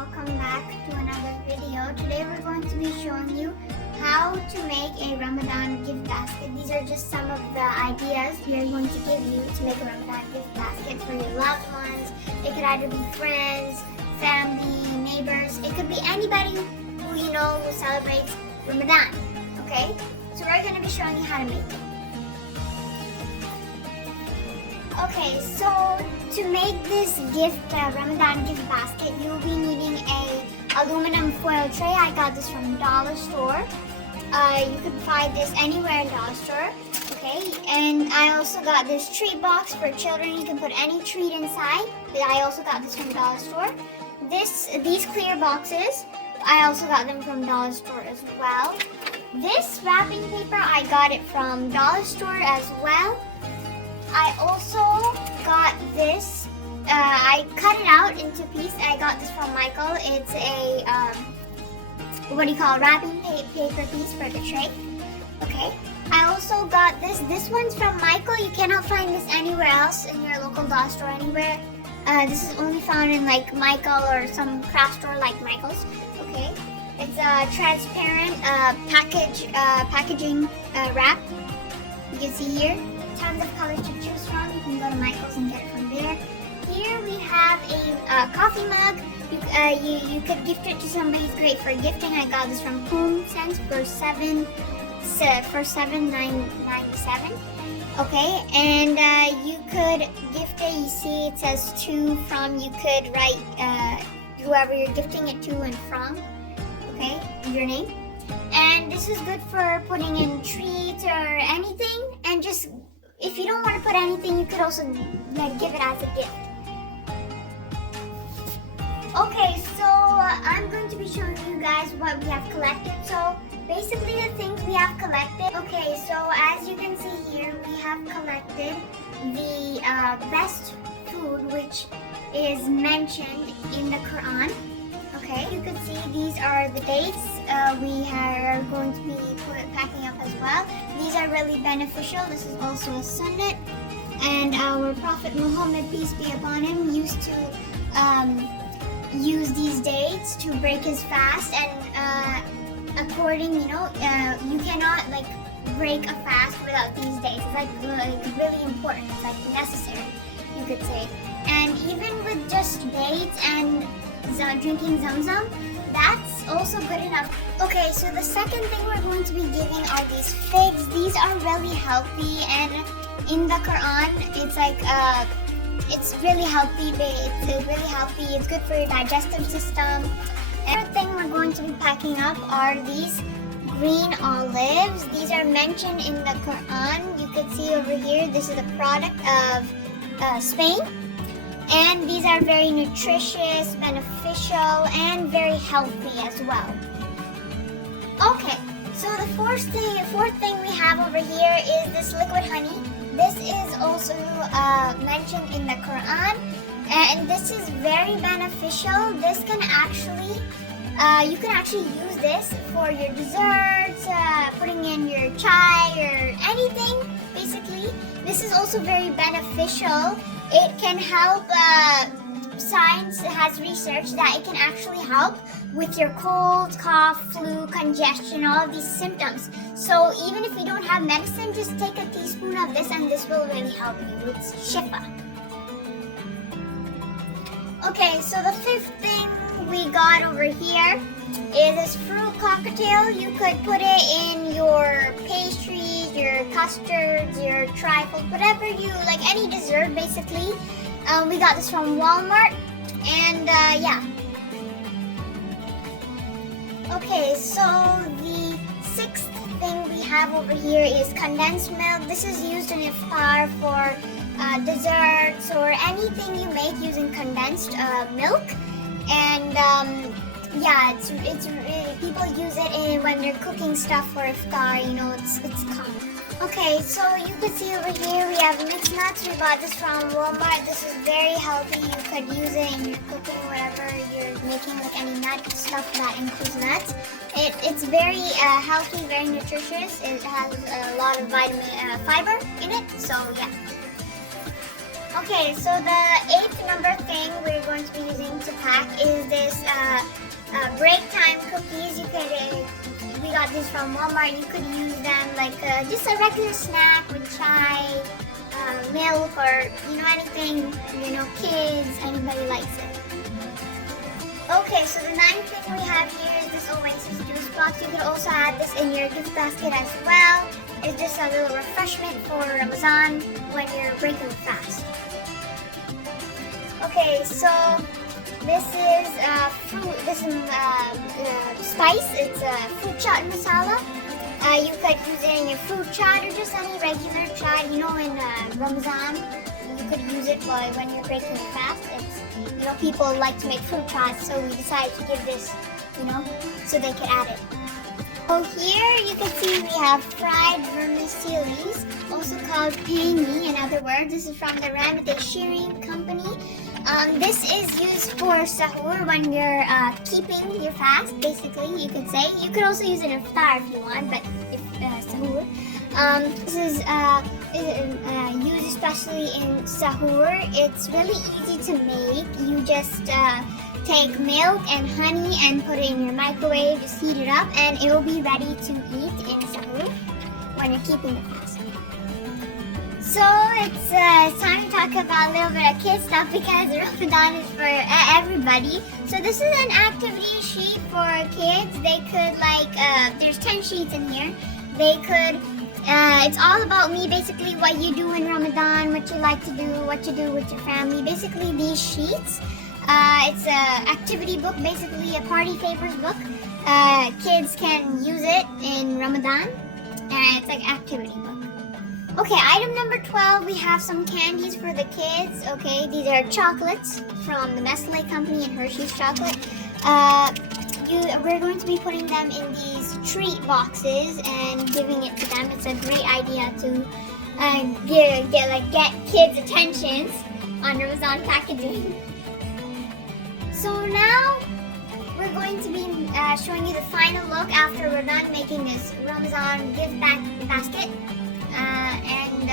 welcome back to another video. Today we're going to be showing you how to make a Ramadan gift basket. These are just some of the ideas we are going to give you to make a Ramadan gift basket for your loved ones. It could either be friends, family, neighbors. It could be anybody who you know who celebrates Ramadan. Okay? So we're going to be showing you how to make it. Okay, so to make this Ramadan gift basket, you'll be needing a aluminum foil tray. I got this from dollar store. You could find this anywhere in dollar store. Okay, and I also got this treat box for children. You can put any treat inside. I also got this from dollar store. These clear boxes, I also got them from dollar store as well. This wrapping paper, I got it from dollar store as well. I also got this, I cut it out into pieces. I got this from Michael. It's a, wrapping paper piece for the tray. Okay. I also got this. This one's from Michael. You cannot find this anywhere else in your local dollar store anywhere. This is only found in like Michael or some craft store like Michael's. Okay. It's a transparent packaging wrap. You can see here. Tons of colors to choose from. You can go to Michael's and get it from there. Here we have a coffee mug. You could gift it to somebody. It's great for gifting. I got this from Home Sense for $7.97. Okay, and you could gift it. You see it says to, from. You could write whoever you're gifting it to and from. Okay, your name. And this is good for putting in treats or anything. And just if you don't want to put anything, you could also give it as a gift. Okay, so I'm going to be showing you guys what we have collected. So basically the things we have collected. Okay, so as you can see here, we have collected the best food which is mentioned in the Quran. Okay, you can see these are the dates. We are going to be packing up as well. These are really beneficial. This is also a sunnah, and our Prophet Muhammad, peace be upon him, used to use these dates to break his fast. And according, you cannot break a fast without these dates. It's really important. It's necessary, you could say. And even with just dates and drinking Zamzam, that's also good enough. Okay, so the second thing we're going to be giving are these figs. These are really healthy, and in the Quran, it's really healthy. It's really healthy. It's good for your digestive system. And the third thing we're going to be packing up are these green olives. These are mentioned in the Quran. You can see over here, this is a product of Spain. And these are very nutritious, beneficial, and very healthy as well. Okay, so the fourth thing we have over here is this liquid honey. This is also mentioned in the Quran, and this is very beneficial. This can actually, you can actually use this for your desserts, putting in your chai or anything, basically. This is also very beneficial. It can help, science has researched that it can actually help with your cold, cough, flu, congestion, all of these symptoms. So even if you don't have medicine, just take a teaspoon of this and this will really help you. It's shifa. Okay, so the fifth thing we got over here is this fruit cocktail. You could put it in your pastries, your custards, your trifles, whatever you like, any dessert basically. We got this from Walmart, and yeah. Okay, so the sixth thing we have over here is condensed milk. This is used in iftar for desserts or anything you make using condensed milk. And yeah, it's people use it when they're cooking stuff for iftar. It's common. Okay, so you can see over here we have mixed nuts. We bought this from Walmart. This is very healthy. You could use it in your cooking, whatever you're making, like any nut stuff that includes nuts. It's very healthy, very nutritious. It has a lot of fiber in it. So yeah. Okay, so the eighth number thing we're going to be using to pack is this break time cookies. We got this from Walmart. You could use them like just a regular snack with chai, milk, or anything. Kids, anybody likes it. Okay, so the ninth thing we have here is this Oasis juice box. You could also add this in your gift basket as well. It's just a little refreshment for Ramadan when you're breaking the fast. Okay, so this is fruit. This is spice. It's fruit chaat masala. You could use it in your fruit chaat or just any regular chaat. In Ramadan, you could use it when you're breaking the fast. People like to make fruit chats, so we decided to give this, so they could add it. So here you can see we have fried vermicelli, also called pangi in other words. This is from the Ramadan company. This is used for sahur when you're keeping your fast, basically, you could say. You could also use it in iftar if you want, but if sahur. This is used especially in sahur. It's really easy to make. You just take milk and honey and put it in your microwave, just heat it up, and it will be ready to eat in sahur when you're keeping the fast. So it's time to talk about a little bit of kid stuff because Ramadan is for everybody. So this is an activity sheet for kids. They could there's 10 sheets in here. They could, it's all about me, basically what you do in Ramadan, what you like to do, what you do with your family. Basically these sheets, it's an activity book, basically a party favors book. Kids can use it in Ramadan. It's like activity book. Okay, item number 12, we have some candies for the kids. Okay, these are chocolates from the Nestle company and Hershey's chocolate. We're going to be putting them in these treat boxes and giving it to them. It's a great idea to get kids' attentions on Ramadan packaging. So now we're going to be showing you the final look after we're done making this Ramadan gift basket. And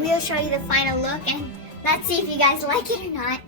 we'll show you the final look, and let's see if you guys like it or not.